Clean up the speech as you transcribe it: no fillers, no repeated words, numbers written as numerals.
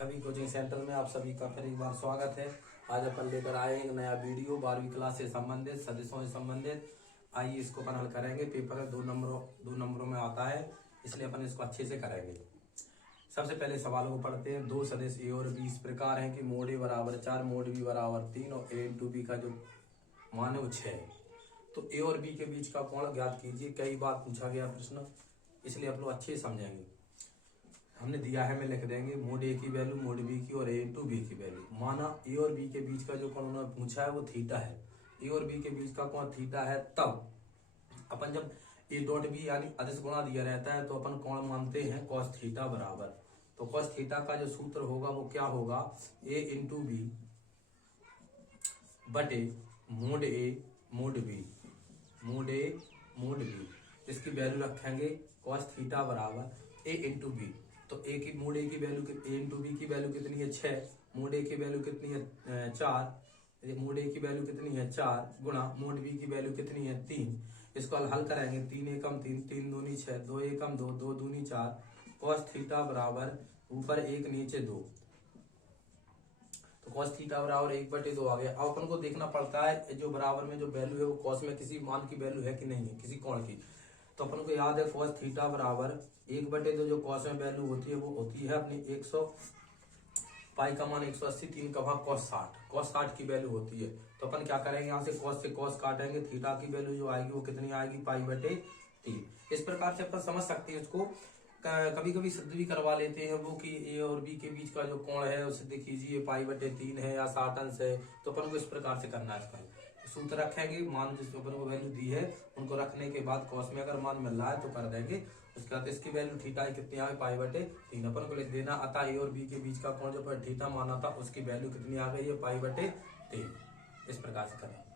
सभी coaching centre में आप सभी का फिर एक बार स्वागत है। आज अपन लेकर आए एक नया वीडियो 12वीं क्लास से संबंधित सदिशों से संबंधित। आइए इसको अपन हल करेंगे। पेपर में दो नंबरों में आता है, इसलिए अपन इसको अच्छे से करेंगे। सबसे पहले सवालों को पढ़ते हैं। दो सदिश ए और बी इस प्रकार है कि मोड ए बराबर 4, मोड बी बराबर 3 और ए इंटू बी का जो मान है वो 6 है। तो ए और बी के बीच का कोण ज्ञात कीजिए। कई बार पूछा गया प्रश्न, इसलिए आप लोग अच्छे समझेंगे। हमने दिया है, मैं लिख देंगे मोड ए की वैल्यू, मोड बी की और ए इंटू बी की वैल्यू। माना ए और बी के बीच का जो कोण उन्होंने पूछा है वो थीटा है। ए और बी के बीच का कोण थीटा है। तब अपन जब ए डॉट बी यानी अदिश गुणा दिया रहता है तो अपन कोण मानते हैं कॉस थीटा बराबर। तो कॉस थीटा का जो सूत्र होगा वो क्या होगा, ए इंटू बी बटे मोड ए मोड बी, मोड ए मोड बी। इसकी वैल्यू रखेंगे कॉस थीटा बराबर ए इंटू बी। तो मोड ए की वैल्यू, ए इंटू बी की वैल्यू कितनी है 6, मोड ए की वैल्यू कितनी है 4, मोड ए की वैल्यू कितनी है 4 गुणा मोड बी की वैल्यू कितनी है 3। इसको हल करेंगे। 3 एकम 3, 3 दूनी 6, 2 एकम 2, 2 दूनी 4। कॉस थीटा बराबर ऊपर 1 नीचे 2, तो कॉस थीटा बराबर 1/2 आ गया। अब अपन को देखना पड़ता है जो बराबर में जो वैल्यू है वो कॉस में किसी मान की वैल्यू है कि नहीं है, किसी कोण की। तो अपन को याद है कॉस थीटा बराबर 1/2 जो कॉस में वैल्यू होती है वो होती है अपनी 100, पाई का मान 180, 3 का भाग कॉस 60, कॉस 60 की वैल्यू होती है। तो अपन क्या करेंगे, यहाँ से कॉस काटेंगे। थीटा की वैल्यू जो आएगी वो कितनी आएगी, पाई/3। इस प्रकार से अपन समझ सकते हैं इसको। कभी कभी सिद्ध भी करवा लेते हैं वो कि ए और बी के बीच का जो कोण है उसे सिद्ध कीजिए, पाई/3 है या 60 अंश है। तो अपन को इस प्रकार से करना है। इसका सूत्र रखेंगे, मान जिस अपन को वैल्यू दी है उनको रखने के बाद कॉस में अगर मान मिल रहा है तो कर देंगे। उसके बाद इसकी वैल्यू थीटा कितनी आ गई, पाई/3। अपन को लिख देना। अतः ए और बी के बीच का कोण जो थीटा माना था उसकी वैल्यू कितनी आ गई है, पाई/3। इस प्रकार से करना।